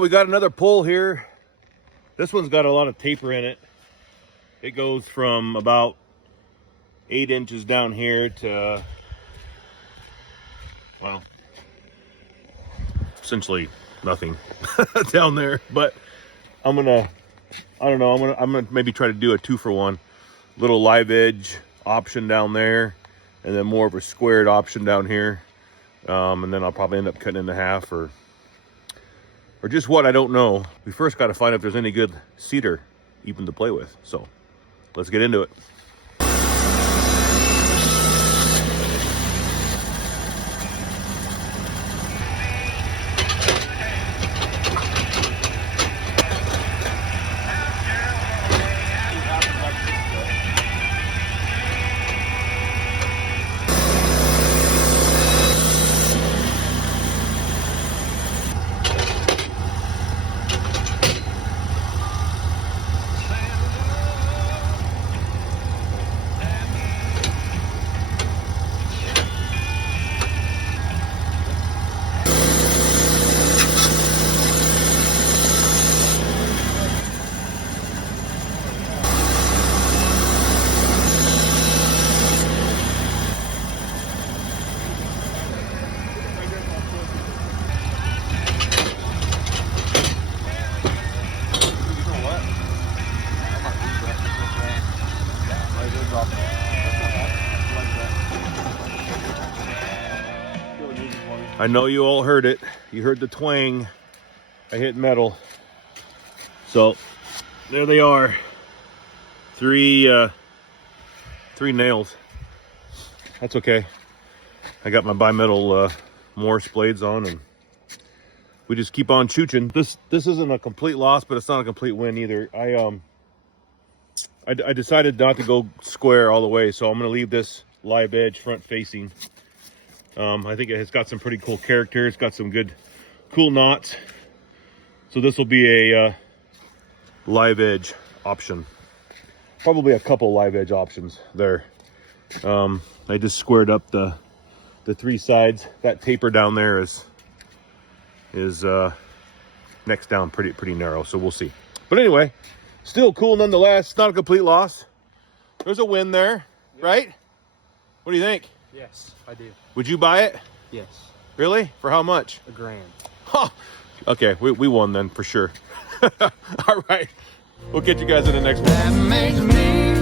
We got another pull here. This one's got a lot of taper in it. It goes from about 8 inches down here to, well, essentially nothing down there. But I don't know, I'm gonna maybe try to do a 2-for-1. Little live edge option down there, and then more of a squared option down here. And then I'll probably end up cutting into half or just what, I don't know. We first got to find out if there's any good cedar even to play with. So let's get into it. I know you all heard it. You heard the twang. I hit metal. So there they are. Three nails. That's okay. I got my bimetal Morse blades on, and we just keep on chooching. This isn't a complete loss, but it's not a complete win either. I decided not to go square all the way, so I'm gonna leave this live edge front facing. I think it has got some pretty cool character. It's got some good, cool knots. So this will be a live edge option. Probably a couple live edge options there. I just squared up the 3 sides. That taper down there is next down pretty narrow. So we'll see. But anyway, still cool nonetheless. Not a complete loss. There's a win there, right? What do you think? Yes, I do. Would you buy it? Yes. Really? For how much? $1,000. Huh. Okay, we won then for sure. All right. We'll catch you guys in the next one. That makes me